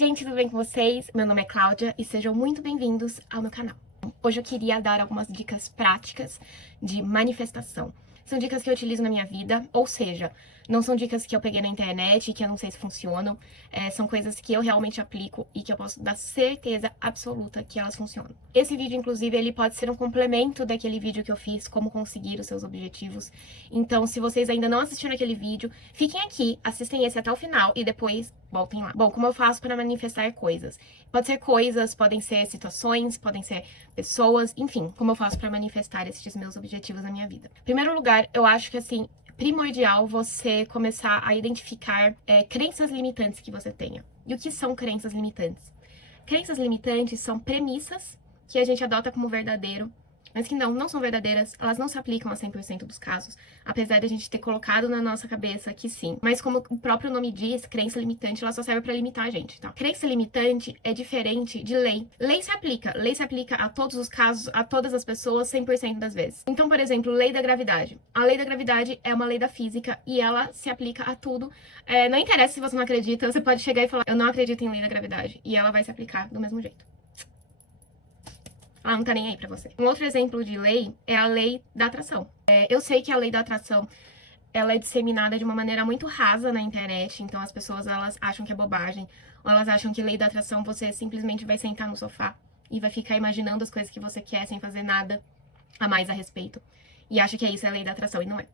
gente, tudo bem com vocês? Meu nome é Cláudia e sejam muito bem-vindos ao meu canal. Hoje eu queria dar algumas dicas práticas de manifestação. São dicas que eu utilizo na minha vida, ou seja, não são dicas que eu peguei na internet e que eu não sei se funcionam, são coisas que eu realmente aplico e que eu posso dar certeza absoluta que elas funcionam. Esse vídeo, inclusive, ele pode ser um complemento daquele vídeo que eu fiz, como conseguir os seus objetivos. Então, se vocês ainda não assistiram aquele vídeo, fiquem aqui, assistem esse até o final e depois voltem lá. Bom, como eu faço para manifestar coisas? Pode ser coisas, podem ser situações, podem ser pessoas, enfim, como eu faço para manifestar esses meus objetivos na minha vida. Em primeiro lugar, eu acho que assim, primordial você começar a identificar crenças limitantes que você tenha. E o que são crenças limitantes? Crenças limitantes são premissas que a gente adota como verdadeiro, mas que não são verdadeiras, elas não se aplicam a 100% dos casos, apesar de a gente ter colocado na nossa cabeça que sim. Mas como o próprio nome diz, crença limitante, ela só serve para limitar a gente, tá? Crença limitante é diferente de lei. Lei se aplica a todos os casos, a todas as pessoas, 100% das vezes. Então, por exemplo, lei da gravidade. A lei da gravidade é uma lei da física e ela se aplica a tudo. Não interessa se você não acredita, você pode chegar e falar, eu não acredito em lei da gravidade, e ela vai se aplicar do mesmo jeito. Ela não tá nem aí pra você. Um outro exemplo de lei é a lei da atração. Eu sei que a lei da atração, ela é disseminada de uma maneira muito rasa na internet, então as pessoas, elas acham que é bobagem, ou elas acham que lei da atração você simplesmente vai sentar no sofá e vai ficar imaginando as coisas que você quer sem fazer nada a mais a respeito. E acha que é isso, é a lei da atração, e não é.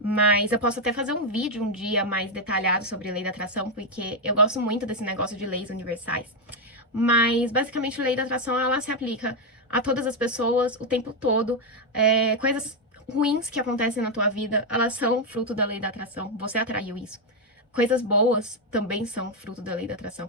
Mas eu posso até fazer um vídeo um dia mais detalhado sobre lei da atração, porque eu gosto muito desse negócio de leis universais. Mas, basicamente, a lei da atração, ela se aplica a todas as pessoas, o tempo todo. Coisas ruins que acontecem na tua vida, elas são fruto da lei da atração. Você atraiu isso. Coisas boas também são fruto da lei da atração.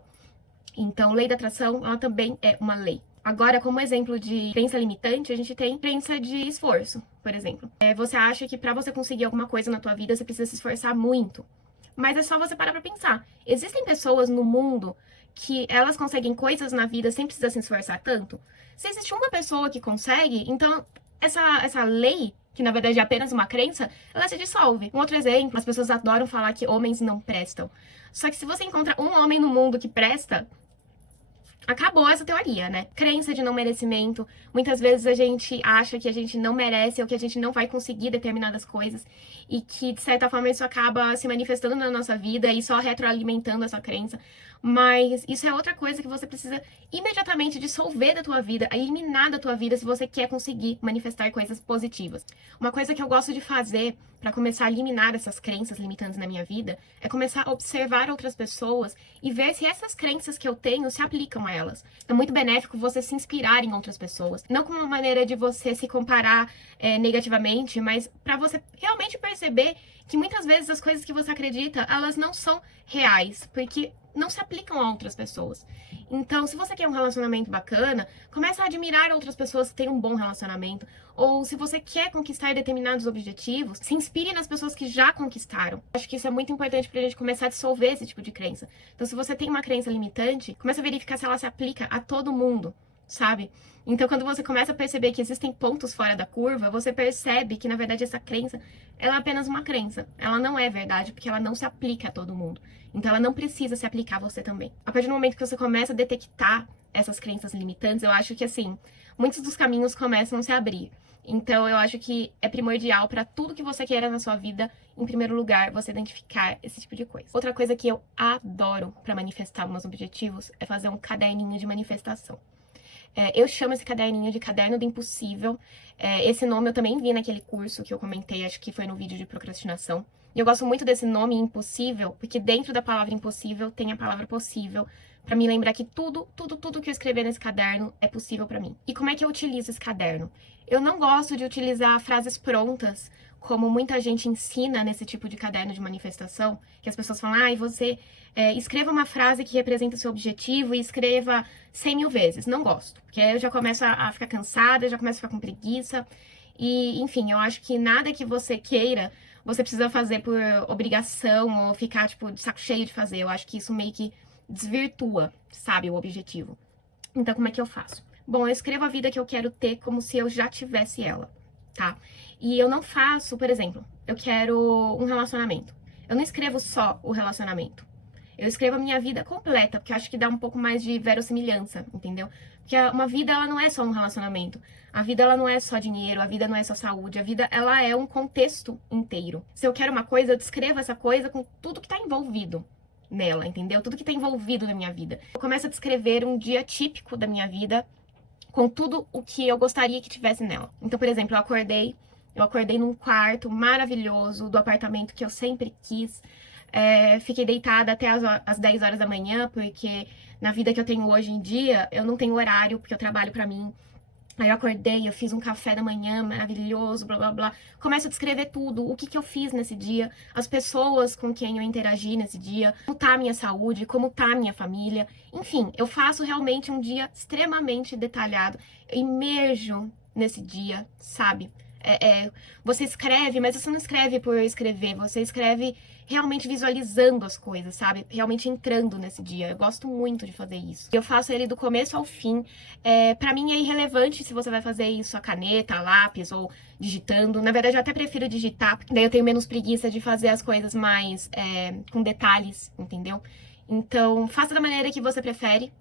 Então, lei da atração, ela também é uma lei. Agora, como exemplo de crença limitante, a gente tem crença de esforço, por exemplo. Você acha que pra você conseguir alguma coisa na tua vida, você precisa se esforçar muito. Mas é só você parar pra pensar. Existem pessoas no mundo que elas conseguem coisas na vida sem precisar se esforçar tanto? Se existe uma pessoa que consegue, então essa lei, que na verdade é apenas uma crença, ela se dissolve. Um outro exemplo, as pessoas adoram falar que homens não prestam. Só que se você encontra um homem no mundo que presta, acabou essa teoria, né? Crença de não merecimento. Muitas vezes a gente acha que a gente não merece ou que a gente não vai conseguir determinadas coisas e que, de certa forma, isso acaba se manifestando na nossa vida e só retroalimentando essa crença. Mas isso é outra coisa que você precisa imediatamente dissolver da tua vida, eliminar da tua vida se você quer conseguir manifestar coisas positivas. Uma coisa que eu gosto de fazer para começar a eliminar essas crenças limitantes na minha vida é começar a observar outras pessoas e ver se essas crenças que eu tenho se aplicam a elas. É muito benéfico você se inspirar em outras pessoas. Não como uma maneira de você se comparar negativamente, mas para você realmente perceber que muitas vezes as coisas que você acredita, elas não são reais, porque não se aplicam a outras pessoas. Então, se você quer um relacionamento bacana, começa a admirar outras pessoas que têm um bom relacionamento. Ou se você quer conquistar determinados objetivos, se inspire nas pessoas que já conquistaram. Acho que isso é muito importante pra gente começar a dissolver esse tipo de crença. Então, se você tem uma crença limitante, começa a verificar se ela se aplica a todo mundo, sabe? Então, quando você começa a perceber que existem pontos fora da curva, você percebe que, na verdade, essa crença, ela é apenas uma crença. Ela não é verdade, porque ela não se aplica a todo mundo. Então, ela não precisa se aplicar a você também. A partir do momento que você começa a detectar essas crenças limitantes, eu acho que, assim, muitos dos caminhos começam a se abrir. Então, eu acho que é primordial para tudo que você queira na sua vida, em primeiro lugar, você identificar esse tipo de coisa. Outra coisa que eu adoro para manifestar meus objetivos é fazer um caderninho de manifestação. Eu chamo esse caderninho de Caderno do Impossível. Esse nome eu também vi naquele curso que eu comentei, acho que foi no vídeo de procrastinação. E eu gosto muito desse nome impossível, porque dentro da palavra impossível tem a palavra possível, pra me lembrar que tudo que eu escrever nesse caderno é possível pra mim. E como é que eu utilizo esse caderno? Eu não gosto de utilizar frases prontas, como muita gente ensina nesse tipo de caderno de manifestação, que as pessoas falam, você escreva uma frase que representa o seu objetivo e escreva 100 mil vezes. Não gosto, porque aí eu já começo a ficar cansada, já começo a ficar com preguiça. E, enfim, eu acho que nada que você queira, você precisa fazer por obrigação ou ficar, tipo, de saco cheio de fazer. Eu acho que isso meio que desvirtua, sabe, o objetivo. Então, como é que eu faço? Bom, eu escrevo a vida que eu quero ter como se eu já tivesse ela, tá? E eu não faço, por exemplo, eu quero um relacionamento. Eu não escrevo só o relacionamento. Eu escrevo a minha vida completa, porque eu acho que dá um pouco mais de verossimilhança, entendeu? Porque uma vida, ela não é só um relacionamento. A vida, ela não é só dinheiro, a vida não é só saúde. A vida, ela é um contexto inteiro. Se eu quero uma coisa, eu descrevo essa coisa com tudo que tá envolvido nela, entendeu? Tudo que tá envolvido na minha vida. Eu começo a descrever um dia típico da minha vida com tudo o que eu gostaria que tivesse nela. Então, por exemplo, eu acordei num quarto maravilhoso do apartamento que eu sempre quis. Fiquei deitada até as 10 horas da manhã, porque na vida que eu tenho hoje em dia, eu não tenho horário, porque eu trabalho pra mim. Aí eu acordei, eu fiz um café da manhã maravilhoso, blá blá blá. Começo a descrever tudo, o que que eu fiz nesse dia, as pessoas com quem eu interagi nesse dia, como tá a minha saúde, como tá a minha família. Enfim, eu faço realmente um dia extremamente detalhado. Eu imerjo nesse dia, sabe? Você escreve, mas você não escreve por escrever, você escreve realmente visualizando as coisas, sabe? Realmente entrando nesse dia. Eu gosto muito de fazer isso. Eu faço ele do começo ao fim. Pra mim é irrelevante se você vai fazer isso a caneta, a lápis ou digitando. Na verdade, eu até prefiro digitar, porque daí eu tenho menos preguiça de fazer as coisas mais com detalhes, entendeu? Então, faça da maneira que você prefere.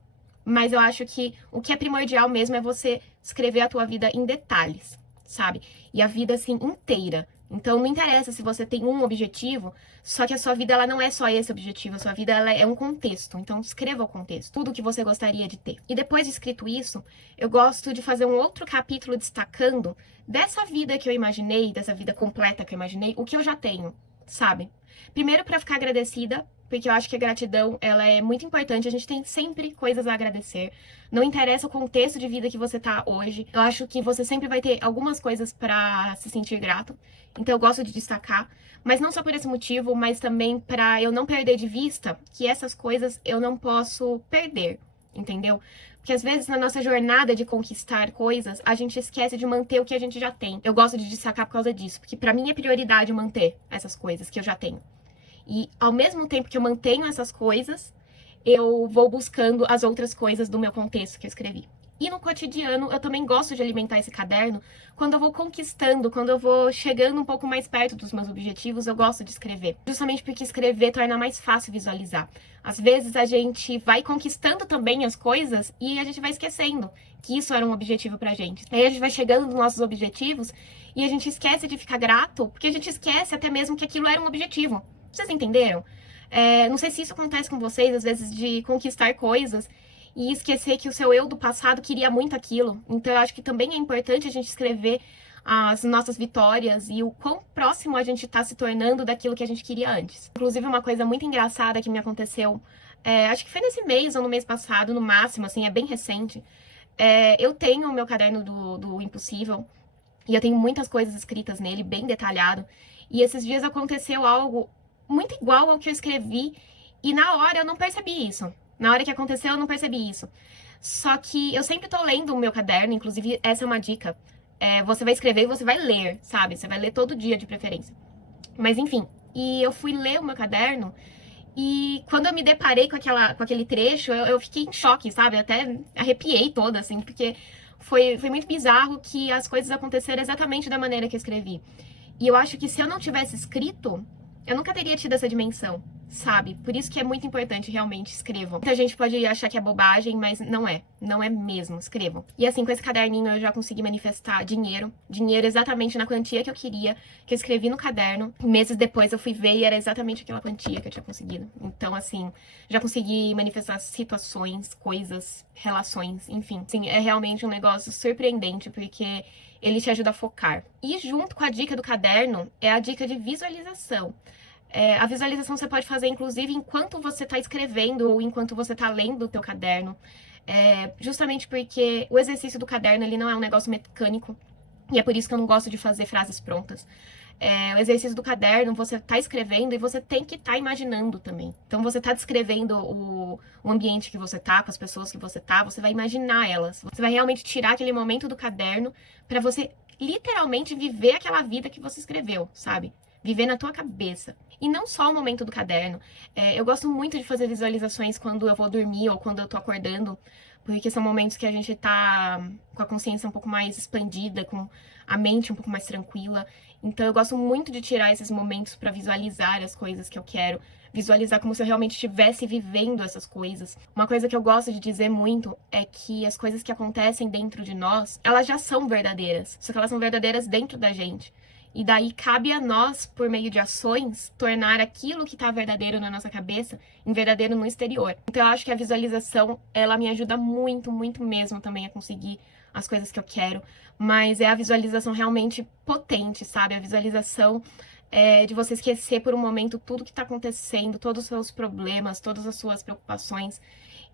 Mas eu acho que o que é primordial mesmo é você escrever a tua vida em detalhes, sabe? E a vida, assim, inteira. Então, não interessa se você tem um objetivo, só que a sua vida, ela não é só esse objetivo. A sua vida, ela é um contexto. Então, escreva o contexto. Tudo que você gostaria de ter. E depois de escrito isso, eu gosto de fazer um outro capítulo destacando dessa vida que eu imaginei, dessa vida completa que eu imaginei, o que eu já tenho, sabe? Primeiro, para ficar agradecida, porque eu acho que a gratidão, ela é muito importante. A gente tem sempre coisas a agradecer. Não interessa o contexto de vida que você tá hoje. Eu acho que você sempre vai ter algumas coisas para se sentir grato. Então eu gosto de destacar, mas não só por esse motivo, mas também para eu não perder de vista que essas coisas eu não posso perder, entendeu? Porque às vezes na nossa jornada de conquistar coisas, a gente esquece de manter o que a gente já tem. Eu gosto de destacar por causa disso, porque para mim é prioridade manter essas coisas que eu já tenho. E ao mesmo tempo que eu mantenho essas coisas, eu vou buscando as outras coisas do meu contexto que eu escrevi. E no cotidiano, eu também gosto de alimentar esse caderno quando eu vou conquistando, quando eu vou chegando um pouco mais perto dos meus objetivos, eu gosto de escrever. Justamente porque escrever torna mais fácil visualizar. Às vezes a gente vai conquistando também as coisas e a gente vai esquecendo que isso era um objetivo pra gente. Aí a gente vai chegando nos nossos objetivos e a gente esquece de ficar grato, porque a gente esquece até mesmo que aquilo era um objetivo. Vocês entenderam? Não sei se isso acontece com vocês, às vezes, de conquistar coisas e esquecer que o seu eu do passado queria muito aquilo. Então, eu acho que também é importante a gente escrever as nossas vitórias e o quão próximo a gente tá se tornando daquilo que a gente queria antes. Inclusive, uma coisa muito engraçada que me aconteceu, acho que foi nesse mês ou no mês passado, no máximo, assim, é bem recente. Eu tenho o meu caderno do Impossível e eu tenho muitas coisas escritas nele, bem detalhado. E esses dias aconteceu algo muito igual ao que eu escrevi e na hora eu não percebi isso. Na hora que aconteceu, eu não percebi isso. Só que eu sempre tô lendo o meu caderno, inclusive essa é uma dica. Você vai escrever e você vai ler, sabe? Você vai ler todo dia de preferência. Mas enfim, e eu fui ler o meu caderno e quando eu me deparei com aquele trecho, eu fiquei em choque, sabe? Eu até arrepiei toda, assim, porque foi muito bizarro que as coisas aconteceram exatamente da maneira que eu escrevi. E eu acho que se eu não tivesse escrito, eu nunca teria tido essa dimensão, sabe? Por isso que é muito importante, realmente, escrevam. Muita gente pode achar que é bobagem, mas não é. Não é mesmo, escrevam. E assim, com esse caderninho eu já consegui manifestar dinheiro. Dinheiro exatamente na quantia que eu queria, que eu escrevi no caderno. Meses depois eu fui ver e era exatamente aquela quantia que eu tinha conseguido. Então, assim, já consegui manifestar situações, coisas, relações, enfim. Sim, é realmente um negócio surpreendente, porque ele te ajuda a focar. E junto com a dica do caderno, é a dica de visualização. A visualização você pode fazer, inclusive, enquanto você está escrevendo ou enquanto você está lendo o teu caderno. Justamente porque o exercício do caderno, ele não é um negócio mecânico. E é por isso que eu não gosto de fazer frases prontas. O exercício do caderno, você tá escrevendo e você tem que estar imaginando também. Então, você tá descrevendo o ambiente que você tá, com as pessoas que você tá, você vai imaginar elas. Você vai realmente tirar aquele momento do caderno pra você literalmente viver aquela vida que você escreveu, sabe? Viver na tua cabeça. E não só o momento do caderno. Eu gosto muito de fazer visualizações quando eu vou dormir ou quando eu tô acordando, porque são momentos que a gente tá com a consciência um pouco mais expandida, com a mente um pouco mais tranquila. Então eu gosto muito de tirar esses momentos para visualizar as coisas que eu quero, visualizar como se eu realmente estivesse vivendo essas coisas. Uma coisa que eu gosto de dizer muito é que as coisas que acontecem dentro de nós, elas já são verdadeiras, só que elas são verdadeiras dentro da gente. E daí cabe a nós, por meio de ações, tornar aquilo que está verdadeiro na nossa cabeça em verdadeiro no exterior. Então eu acho que a visualização, ela me ajuda muito, muito mesmo também a conseguir as coisas que eu quero. Mas é a visualização realmente potente, sabe? A visualização de você esquecer por um momento tudo que está acontecendo, todos os seus problemas, todas as suas preocupações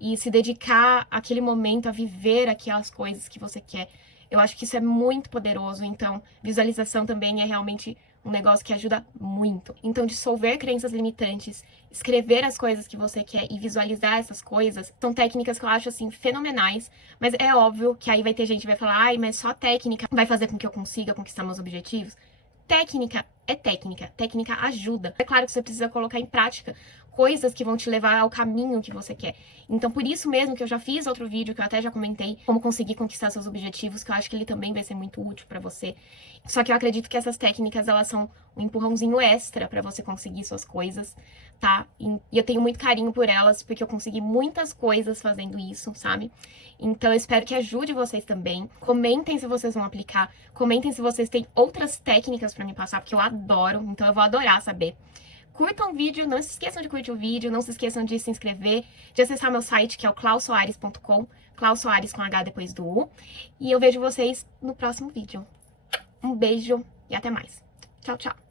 e se dedicar àquele momento a viver aquelas coisas que você quer. Eu acho que isso é muito poderoso, então visualização também é realmente um negócio que ajuda muito. Então, dissolver crenças limitantes, escrever as coisas que você quer e visualizar essas coisas, são técnicas que eu acho, assim, fenomenais, mas é óbvio que aí vai ter gente que vai falar, ai, mas só técnica vai fazer com que eu consiga conquistar meus objetivos. Técnica é técnica, técnica ajuda. É claro que você precisa colocar em prática coisas que vão te levar ao caminho que você quer. Então, por isso mesmo que eu já fiz outro vídeo, que eu até já comentei, como conseguir conquistar seus objetivos, que eu acho que ele também vai ser muito útil pra você. Só que eu acredito que essas técnicas, elas são um empurrãozinho extra pra você conseguir suas coisas, tá? E eu tenho muito carinho por elas, porque eu consegui muitas coisas fazendo isso, sabe? Então, eu espero que ajude vocês também. Comentem se vocês vão aplicar. Comentem se vocês têm outras técnicas pra me passar, porque eu adoro. Então, eu vou adorar saber. Curtam o vídeo, não se esqueçam de curtir o vídeo, não se esqueçam de se inscrever, de acessar meu site, que é o clausoares.com, Klaus Soares com H depois do U. E eu vejo vocês no próximo vídeo. Um beijo e até mais. Tchau, tchau.